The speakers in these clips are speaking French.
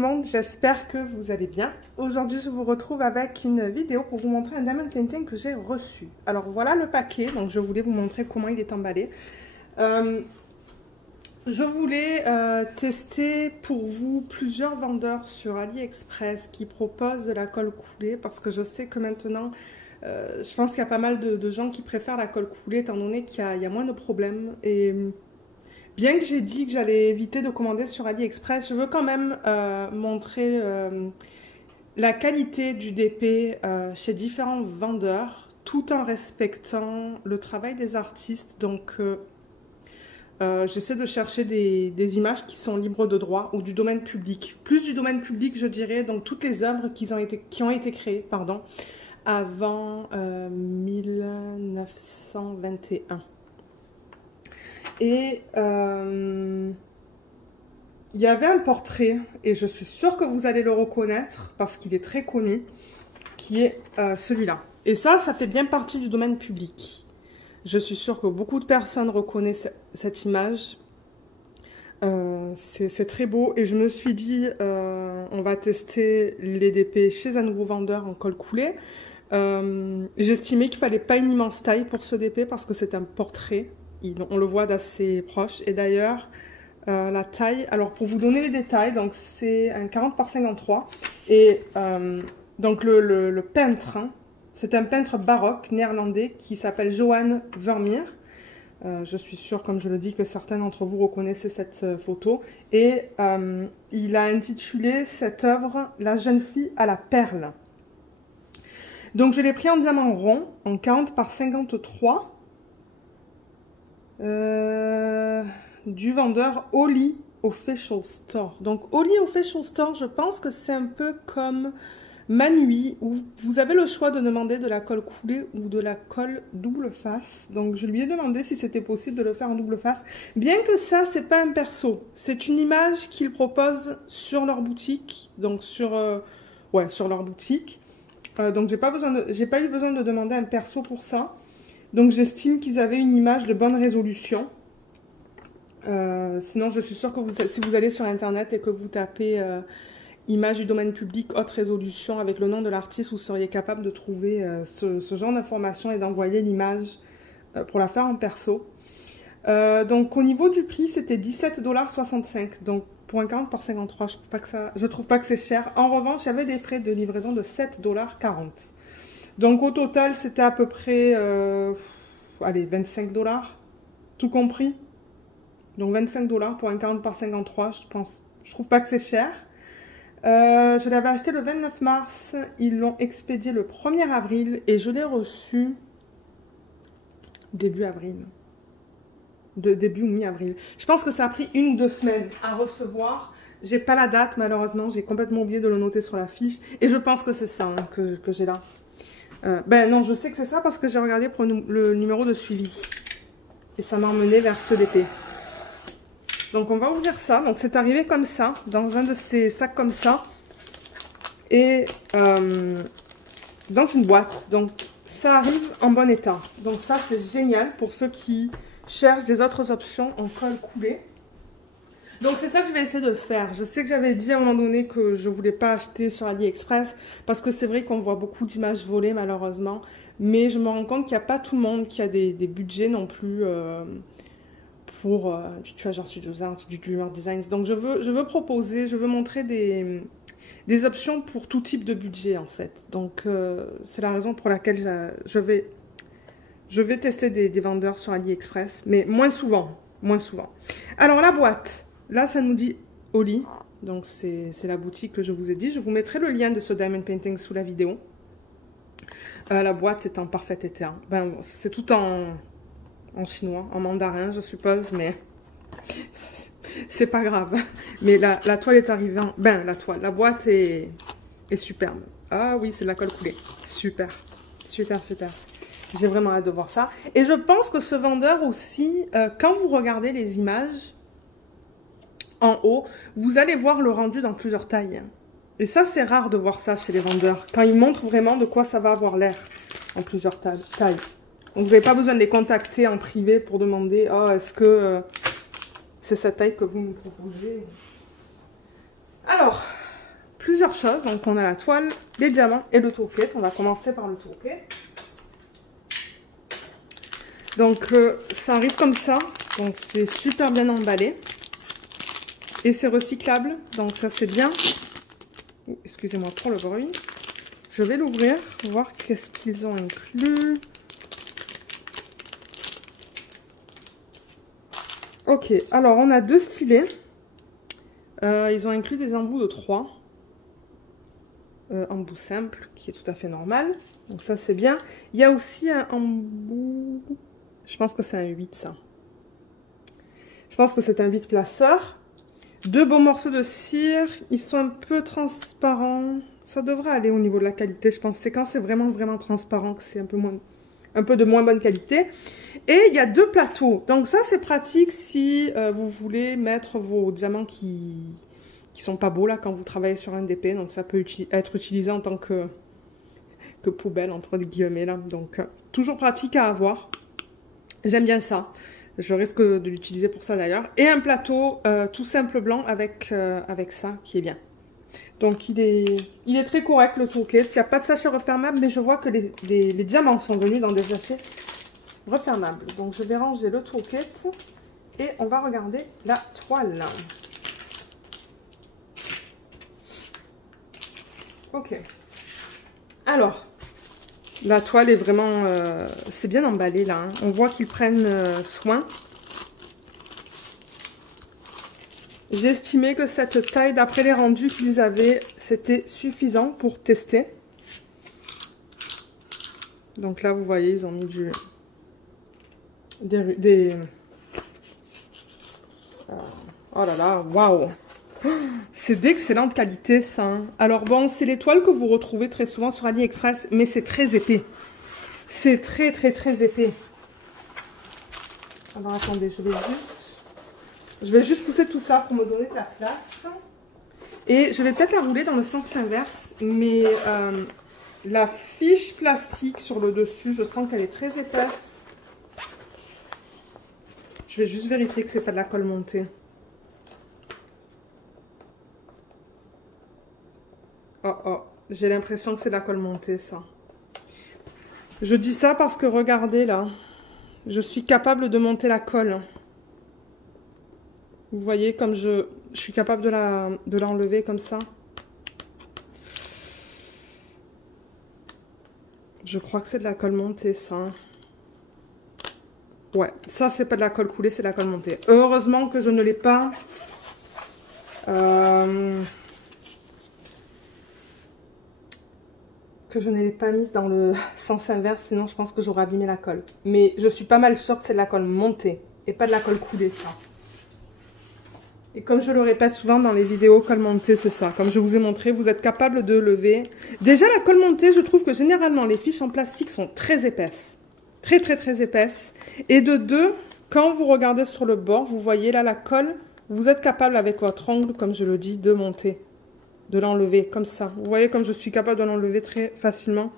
le monde, j'espère que vous allez bien. Aujourd'hui, je vous retrouve avec une vidéo pour vous montrer un diamond painting que j'ai reçu. Alors voilà le paquet, donc je voulais vous montrer comment il est emballé. Je voulais tester pour vous plusieurs vendeurs sur AliExpress qui proposent de la colle coulée parce que je sais que maintenant, je pense qu'il y a pas mal de gens qui préfèrent la colle coulée étant donné qu'il y a moins de problèmes. Et bien que j'ai dit que j'allais éviter de commander sur AliExpress, je veux quand même montrer la qualité du DP chez différents vendeurs tout en respectant le travail des artistes. Donc, j'essaie de chercher des images qui sont libres de droit ou du domaine public. Plus du domaine public, je dirais, donc toutes les œuvres qui ont été créées avant 1921. Et il y avait un portrait, et je suis sûre que vous allez le reconnaître parce qu'il est très connu, qui est celui-là. Et ça fait bien partie du domaine public. Je suis sûre que beaucoup de personnes reconnaissent cette image. C'est très beau et je me suis dit, on va tester les DP chez un nouveau vendeur en colle coulée. J'estimais qu'il ne fallait pas une immense taille pour ce DP parce que c'est un portrait. On le voit d'assez proche. Et d'ailleurs, la taille, alors pour vous donner les détails, donc c'est un 40 par 53. Et donc le peintre, hein, c'est un peintre baroque néerlandais qui s'appelle Johan Vermeer. Je suis sûre, comme je le dis, que certains d'entre vous reconnaissez cette photo. Et il a intitulé cette œuvre « La jeune fille à la perle ». Donc je l'ai pris en diamant rond, en 40 par 53. Du vendeur Oli Official Store. Donc Oli Official Store, je pense que c'est un peu comme Manui, où vous avez le choix de demander de la colle coulée ou de la colle double face. Donc je lui ai demandé si c'était possible de le faire en double face. Bien que ça, c'est pas un perso, c'est une image qu'ils proposent sur leur boutique. Donc sur leur boutique. Donc j'ai pas eu besoin de demander un perso pour ça. Donc j'estime qu'ils avaient une image de bonne résolution. Sinon, je suis sûre que si vous allez sur internet et que vous tapez image du domaine public haute résolution avec le nom de l'artiste, vous seriez capable de trouver ce genre d'informations et d'envoyer l'image pour la faire en perso. Donc au niveau du prix, c'était 17,65 $. Donc pour un 40 par 53, je trouve pas que c'est cher. En revanche, il y avait des frais de livraison de 7,40 $. Donc au total, c'était à peu près 25 $, tout compris. Donc 25 $ pour un 40 par 53, je trouve pas que c'est cher. Je l'avais acheté le 29 mars, ils l'ont expédié le 1er avril et je l'ai reçu début avril. Début ou mi-avril. Je pense que ça a pris 1 ou 2 semaines à recevoir. J'ai pas la date malheureusement, j'ai complètement oublié de le noter sur la fiche. Et je pense que c'est ça hein, que j'ai là. Ben non, je sais que c'est ça parce que j'ai regardé pour le numéro de suivi. Et ça m'a emmené vers ce DP. Donc on va ouvrir ça. Donc c'est arrivé comme ça, dans un de ces sacs comme ça. Et dans une boîte. Donc ça arrive en bon état. Donc ça c'est génial pour ceux qui cherchent des autres options en colle coulée. Donc c'est ça que je vais essayer de faire. Je sais que j'avais dit à un moment donné que je ne voulais pas acheter sur AliExpress parce que c'est vrai qu'on voit beaucoup d'images volées malheureusement. Mais je me rends compte qu'il n'y a pas tout le monde qui a des budgets non plus pour du Treasure Studios Art, du Dreamer Designs. Donc je veux montrer des options pour tout type de budget en fait. Donc c'est la raison pour laquelle je vais tester des vendeurs sur AliExpress, mais moins souvent. Alors la boîte. Là, ça nous dit Oli, donc c'est la boutique que je vous ai dit. Je vous mettrai le lien de ce diamond painting sous la vidéo. La boîte est en parfait état. Ben, c'est tout en chinois, en mandarin, je suppose, mais c'est pas grave. Mais la toile est arrivée en... la boîte est superbe. Ah oui, c'est de la colle coulée. Super. J'ai vraiment hâte de voir ça. Et je pense que ce vendeur aussi, quand vous regardez les images en haut, vous allez voir le rendu dans plusieurs tailles. Et ça, c'est rare de voir ça chez les vendeurs. Quand ils montrent vraiment de quoi ça va avoir l'air en plusieurs tailles. Donc, vous n'avez pas besoin de les contacter en privé pour demander « Oh, est-ce que c'est cette taille que vous me proposez ?» Alors, plusieurs choses. Donc, on a la toile, les diamants et le tourquet. On va commencer par le tourquet. Donc, ça arrive comme ça. Donc, c'est super bien emballé. Et c'est recyclable. Donc, ça, c'est bien. Excusez-moi pour le bruit. Je vais l'ouvrir, voir qu'est-ce qu'ils ont inclus. Ok, alors on a 2 stylets. Ils ont inclus des embouts de 3. Embout simple, qui est tout à fait normal. Donc ça, c'est bien. Il y a aussi un embout... Je pense que c'est un 8, ça. Je pense que c'est un 8 placeur. 2 beaux morceaux de cire. Ils sont un peu transparents. Ça devrait aller au niveau de la qualité, je pense. C'est quand c'est vraiment, vraiment transparent que c'est un peu de moins bonne qualité. Et il y a 2 plateaux. Donc ça, c'est pratique si vous voulez mettre vos diamants qui sont pas beaux là quand vous travaillez sur un DP. Donc ça peut être utilisé en tant que poubelle, entre guillemets là. Donc toujours pratique à avoir. J'aime bien ça. Je risque de l'utiliser pour ça d'ailleurs. Et un plateau tout simple blanc avec ça qui est bien. Donc il est très correct le toolkit. Il n'y a pas de sachet refermable, mais je vois que les diamants sont venus dans des sachets refermables. Donc je vais ranger le toolkit et on va regarder la toile. Ok. Alors, la toile est vraiment... c'est bien emballé là. Hein. On voit qu'ils prennent soin. J'ai estimé que cette taille, d'après les rendus qu'ils avaient, c'était suffisant pour tester. Donc là, vous voyez, ils ont mis oh là là, waouh! C'est d'excellente qualité, ça. Hein. Alors bon, c'est les toiles que vous retrouvez très souvent sur AliExpress, mais c'est très épais. C'est très, très, très épais. Alors attendez, je vais juste pousser tout ça pour me donner de la place. Et je vais peut-être la rouler dans le sens inverse. Mais la fiche plastique sur le dessus, je sens qu'elle est très épaisse. Je vais juste vérifier que c'est pas de la colle montée. Oh oh, j'ai l'impression que c'est de la colle montée ça. Je dis ça parce que regardez là. Je suis capable de monter la colle. Vous voyez comme je suis capable de l'enlever comme ça. Je crois que c'est de la colle montée, ça. Ouais, ça, c'est pas de la colle coulée, c'est de la colle montée. Heureusement que je ne l'ai pas... que je ne l'ai pas mise dans le sens inverse, sinon je pense que j'aurais abîmé la colle. Mais je suis pas mal sûre que c'est de la colle montée et pas de la colle coulée, ça. Et comme je le répète souvent dans les vidéos, colle montée, c'est ça. Comme je vous ai montré, vous êtes capable de lever. Déjà, la colle montée, je trouve que généralement, les fiches en plastique sont très épaisses. Très, très, très épaisses. Et de 2, quand vous regardez sur le bord, vous voyez là la colle, vous êtes capable avec votre ongle, comme je le dis, de monter. De l'enlever, comme ça. Vous voyez comme je suis capable de l'enlever très facilement.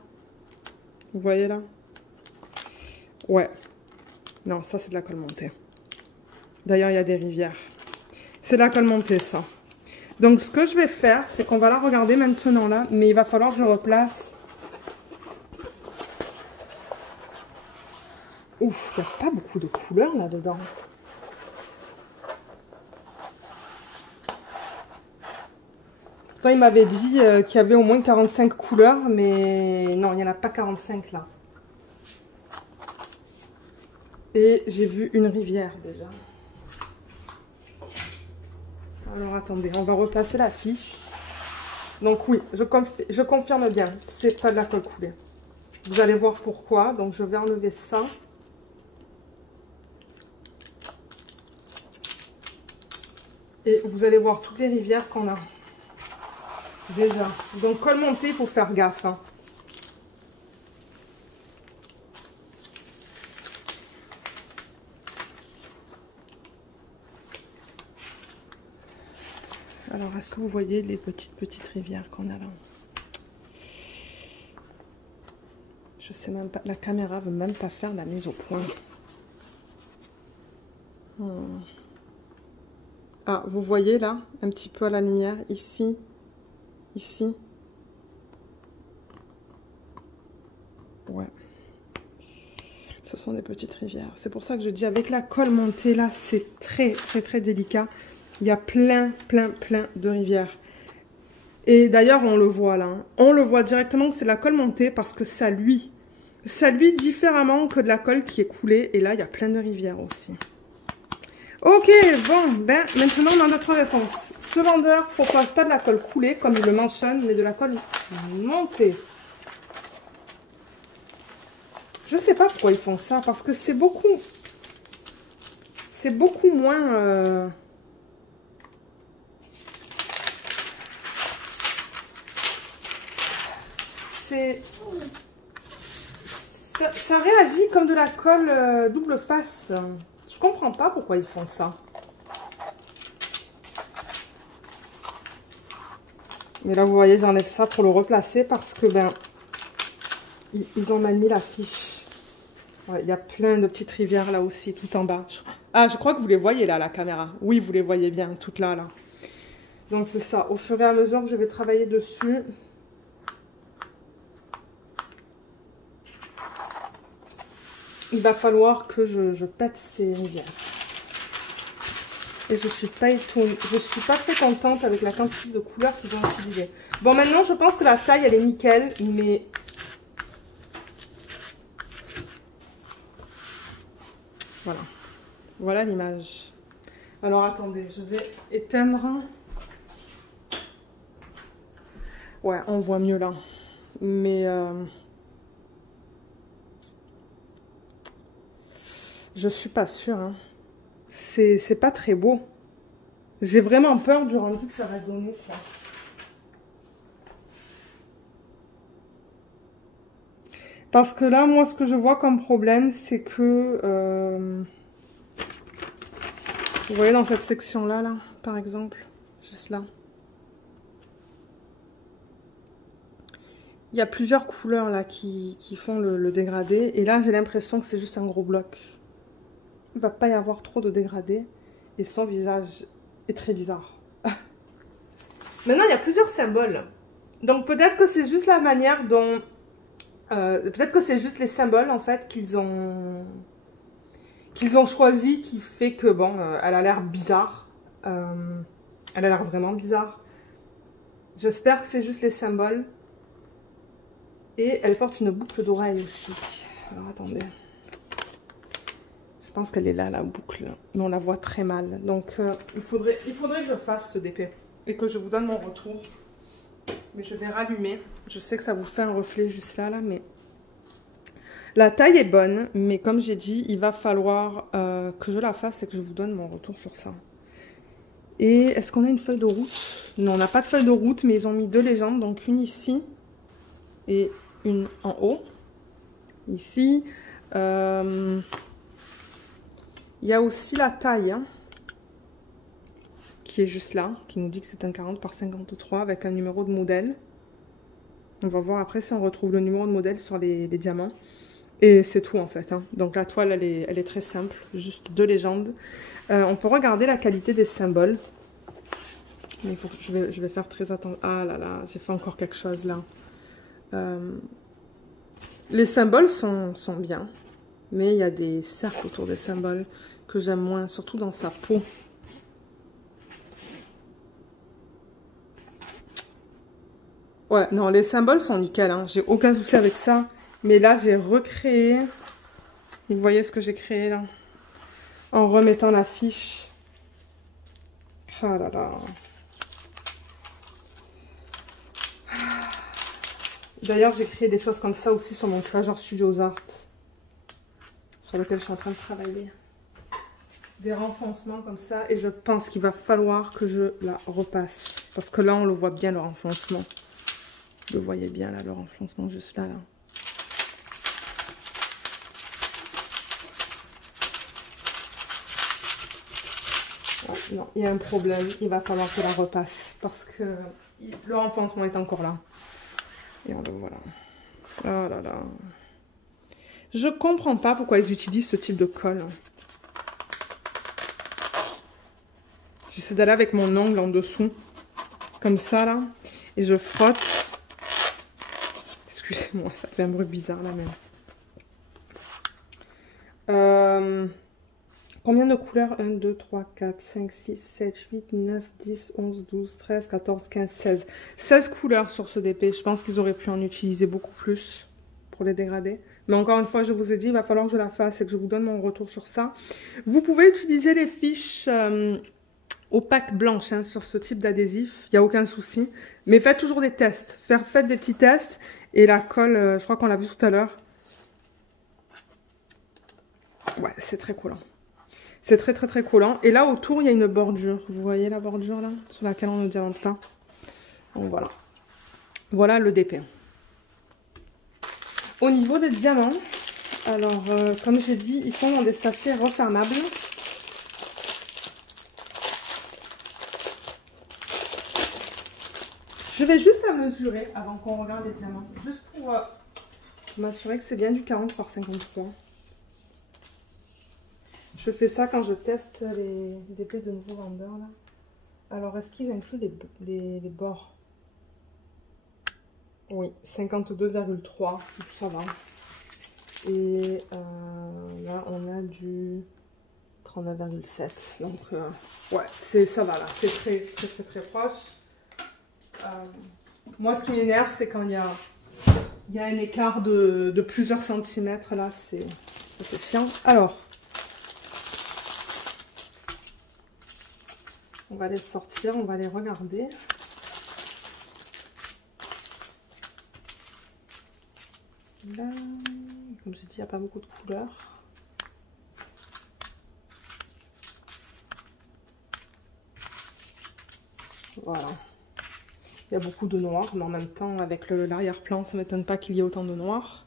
Vous voyez là? Ouais. Non, ça, c'est de la colle montée. D'ailleurs, il y a des rivières. C'est de la colle montée, ça. Donc, ce que je vais faire, c'est qu'on va la regarder maintenant, là. Mais il va falloir que je replace. Ouf, il n'y a pas beaucoup de couleurs, là-dedans. Pourtant, il m'avait dit qu'il y avait au moins 45 couleurs. Mais non, il n'y en a pas 45, là. Et j'ai vu une rivière, déjà. Alors attendez, on va replacer la fiche. Donc oui, je confirme bien, c'est pas de la colle coulée. Vous allez voir pourquoi. Donc je vais enlever ça. Et vous allez voir toutes les rivières qu'on a. Déjà. Donc colle montée, il faut faire gaffe. Hein. Alors, est-ce que vous voyez les petites rivières qu'on a là? Je sais même pas, la caméra veut même pas faire la mise au point. Ah, vous voyez là, un petit peu à la lumière, ici. Ici. Ouais. Ce sont des petites rivières. C'est pour ça que je dis avec la colle montée là, c'est très délicat. Il y a plein de rivières. Et d'ailleurs, on le voit là. Hein. On le voit directement que c'est la colle montée parce que ça luit. Ça luit différemment que de la colle qui est coulée. Et là, il y a plein de rivières aussi. Ok, bon, ben maintenant on a notre réponse. Ce vendeur propose pas de la colle coulée comme il le mentionne, mais de la colle montée. Je sais pas pourquoi ils font ça, parce que c'est beaucoup moins... Ça réagit comme de la colle double face. Je comprends pas pourquoi ils font ça. Mais là, vous voyez, j'enlève ça pour le replacer parce que, ben, ils ont mal mis la fiche. Ouais, il y a plein de petites rivières là aussi, tout en bas. Ah, je crois que vous les voyez là, la caméra. Oui, vous les voyez bien, toutes là. Donc, c'est ça. Au fur et à mesure que je vais travailler dessus... il va falloir que je pète ces rivières. Et je suis pas très contente avec la quantité de couleurs qu'ils ont utilisées. Bon, maintenant, je pense que la taille, elle est nickel, mais... voilà. Voilà l'image. Alors, attendez, je vais éteindre. Ouais, on voit mieux là. Mais... je suis pas sûre. Hein. C'est pas très beau. J'ai vraiment peur du rendu que ça va donner. Quoi. Parce que là, moi, ce que je vois comme problème, c'est que... vous voyez dans cette section-là, là, par exemple, juste là. Il y a plusieurs couleurs là qui font le dégradé. Et là, j'ai l'impression que c'est juste un gros bloc. Il ne va pas y avoir trop de dégradé. Et son visage est très bizarre. Maintenant, il y a plusieurs symboles. Donc, peut-être que c'est juste la manière dont... peut-être que c'est juste les symboles, en fait, qu'ils ont choisi qui fait que, bon, elle a l'air bizarre. Elle a l'air vraiment bizarre. J'espère que c'est juste les symboles. Et elle porte une boucle d'oreille aussi. Alors, attendez. Je pense qu'elle est là, la boucle. Mais on la voit très mal. Donc, il faudrait que je fasse ce DP. Et que je vous donne mon retour. Mais je vais rallumer. Je sais que ça vous fait un reflet juste là, mais... la taille est bonne. Mais comme j'ai dit, il va falloir que je la fasse et que je vous donne mon retour sur ça. Et est-ce qu'on a une feuille de route? Non, on n'a pas de feuille de route, mais ils ont mis deux légendes. Donc, une ici et une en haut. Ici. Il y a aussi la taille, hein, qui est juste là, qui nous dit que c'est un 40 par 53 avec un numéro de modèle. On va voir après si on retrouve le numéro de modèle sur les diamants. Et c'est tout en fait. Hein. Donc la toile, elle est très simple, juste deux légendes. On peut regarder la qualité des symboles. Mais il faut que je vais faire très attention. Ah là là, j'ai fait encore quelque chose là. Les symboles sont bien. Mais il y a des cercles autour des symboles que j'aime moins, surtout dans sa peau. Ouais, non, les symboles sont nickel, hein. J'ai aucun souci avec ça. Mais là, j'ai recréé. Vous voyez ce que j'ai créé là? En remettant la fiche. Ah là là. D'ailleurs, j'ai créé des choses comme ça aussi sur mon Treasure Studios Art. Sur lequel je suis en train de travailler. Des renfoncements comme ça. Et je pense qu'il va falloir que je la repasse. Parce que là, on le voit bien, le renfoncement. Vous le voyez bien, là, le renfoncement, juste là, là. Oh, non, il y a un problème. Il va falloir que je la repasse. Parce que le renfoncement est encore là. Et on le voit là. Oh là là. Je comprends pas pourquoi ils utilisent ce type de colle. J'essaie d'aller avec mon ongle en dessous. Comme ça, là. Et je frotte. Excusez-moi, ça fait un bruit bizarre là même. Combien de couleurs? 1, 2, 3, 4, 5, 6, 7, 8, 9, 10, 11, 12, 13, 14, 15, 16. 16 couleurs sur ce DP. Je pense qu'ils auraient pu en utiliser beaucoup plus pour les dégrader. Mais encore une fois, je vous ai dit, il va falloir que je la fasse et que je vous donne mon retour sur ça. Vous pouvez utiliser les fiches opaques blanches hein, sur ce type d'adhésif. Il n'y a aucun souci. Mais faites toujours des tests. Faites des petits tests. Et la colle, je crois qu'on l'a vu tout à l'heure. Ouais, c'est très collant. C'est très très très collant. Et là autour, il y a une bordure. Vous voyez la bordure là, sur laquelle on a le diamant plat. Donc voilà. Voilà le DP. Au niveau des diamants, alors comme j'ai dit, ils sont dans des sachets refermables. Je vais juste la mesurer avant qu'on regarde les diamants. Juste pour m'assurer que c'est bien du 40 par 53. Je fais ça quand je teste les DP de nouveaux vendeurs. Là. Alors, est-ce qu'ils incluent les bords? Oui, 52,3, ça va. Et là, on a du 39,7. Donc, ouais, ça va là. C'est très, très, très, très proche. Moi, ce qui m'énerve, c'est quand il y a un écart de plusieurs centimètres. Là, c'est chiant. Alors, on va les sortir, on va les regarder. Là, comme j'ai dit, il n'y a pas beaucoup de couleurs. Voilà. Il y a beaucoup de noir, mais en même temps, avec l'arrière-plan, ça ne m'étonne pas qu'il y ait autant de noir.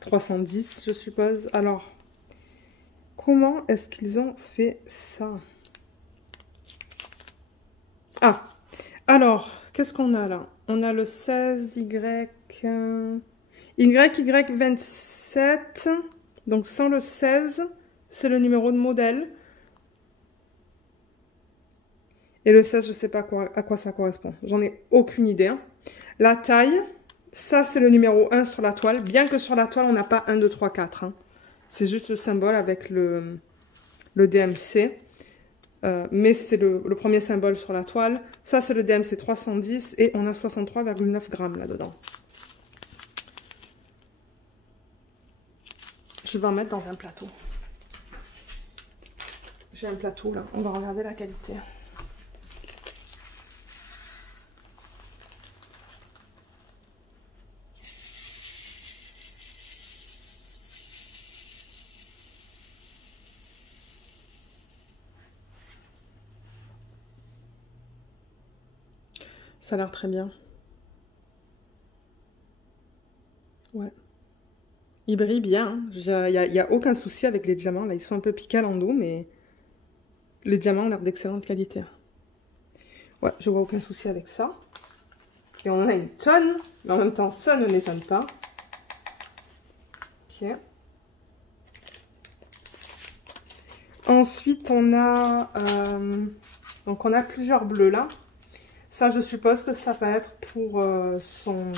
310, je suppose. Alors, comment est-ce qu'ils ont fait ça? Ah, alors, qu'est-ce qu'on a là? On a le 16Y, YY27, donc sans le 16, c'est le numéro de modèle. Et le 16, je ne sais pas à quoi ça correspond. J'en ai aucune idée. Hein. La taille, ça c'est le numéro 1 sur la toile. Bien que sur la toile, on n'a pas 1, 2, 3, 4. Hein. C'est juste le symbole avec le DMC. Mais c'est le premier symbole sur la toile. Ça c'est le DMC 310 et on a 63,9 grammes là-dedans. Je vais en mettre dans un plateau. J'ai un plateau là. On va regarder la qualité. Ça a l'air très bien. Ouais. Il brille bien. Il n'y a aucun souci avec les diamants. Là, ils sont un peu piqués à l'endos, mais les diamants ont l'air d'excellente qualité. Ouais, je vois aucun souci avec ça. Et on en a une tonne, mais en même temps, ça ne m'étonne pas. Ok. Ensuite, on a plusieurs bleus là. Ça, je suppose que ça va être pour son...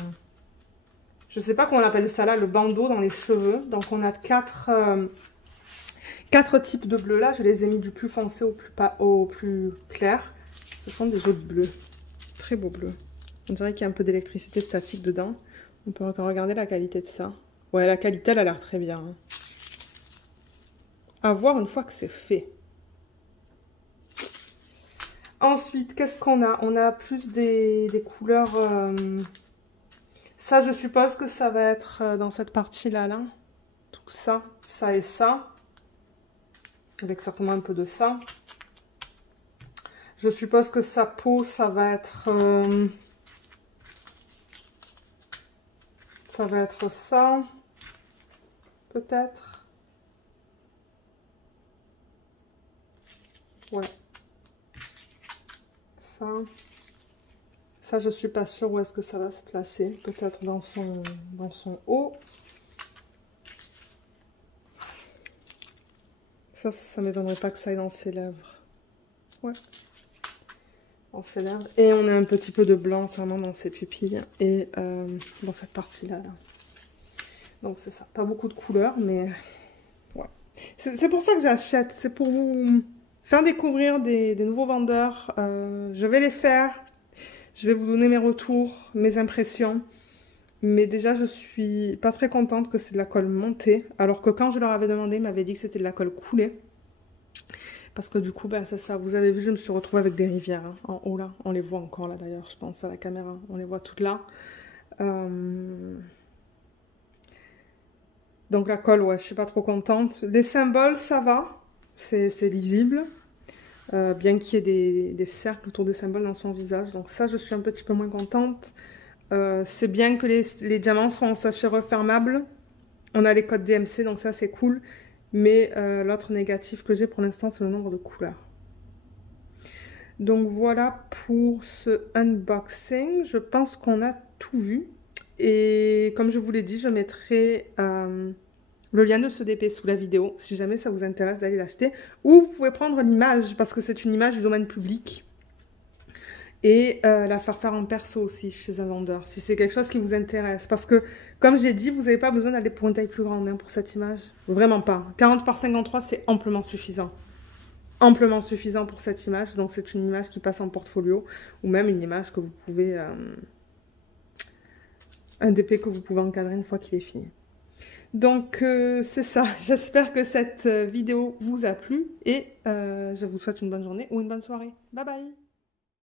Je ne sais pas comment on appelle ça là, le bandeau dans les cheveux. Donc, on a quatre types de bleus là. Je les ai mis du plus foncé au plus clair. Ce sont des jolis bleus. Très beaux bleus. On dirait qu'il y a un peu d'électricité statique dedans. On peut regarder la qualité de ça. Ouais, la qualité, elle a l'air très bien. Hein. À voir une fois que c'est fait. Ensuite, qu'est-ce qu'on a? On a plus des couleurs... Ça, je suppose que ça va être dans cette partie-là. Là. Tout ça, ça et ça. Avec certainement un peu de ça. Je suppose que sa peau, ça va être... ça va être ça. Peut-être. Ouais. Ça, je suis pas sûre où est-ce que ça va se placer. Peut-être dans son haut. Ça m'étonnerait pas que ça aille dans ses lèvres. Ouais. On s'énerve. Et on a un petit peu de blanc seulement dans ses pupilles et dans cette partie-là. Là. Donc c'est ça, pas beaucoup de couleurs, mais ouais. C'est pour ça que j'achète, c'est pour vous faire découvrir des nouveaux vendeurs. Je vais les faire, je vais vous donner mes retours, mes impressions. Mais déjà, je suis pas très contente que c'est de la colle montée, alors que quand je leur avais demandé, ils m'avaient dit que c'était de la colle coulée. Parce que du coup, ben, c'est ça, vous avez vu, je me suis retrouvée avec des rivières hein, en haut là. On les voit encore là d'ailleurs, je pense, à la caméra. On les voit toutes là. Donc la colle, ouais, je suis pas trop contente. Les symboles, ça va, c'est lisible. Bien qu'il y ait des cercles autour des symboles dans son visage. Donc ça, je suis un petit peu moins contente. C'est bien que les diamants soient en sachet refermable. On a les codes DMC, donc ça, c'est cool. Mais l'autre négatif que j'ai pour l'instant, c'est le nombre de couleurs. Donc voilà pour ce unboxing. Je pense qu'on a tout vu. Et comme je vous l'ai dit, je mettrai le lien de ce DP sous la vidéo. Si jamais ça vous intéresse d'aller l'acheter. Ou vous pouvez prendre l'image, parce que c'est une image du domaine public. Et la faire en perso aussi chez un vendeur, si c'est quelque chose qui vous intéresse. Parce que, comme j'ai dit, vous n'avez pas besoin d'aller pour une taille plus grande hein, pour cette image. Vraiment pas. 40 par 53, c'est amplement suffisant. Amplement suffisant pour cette image. Donc, c'est une image qui passe en portfolio. Ou même une image que vous pouvez... un DP que vous pouvez encadrer une fois qu'il est fini. Donc, c'est ça. J'espère que cette vidéo vous a plu. Et je vous souhaite une bonne journée ou une bonne soirée. Bye bye!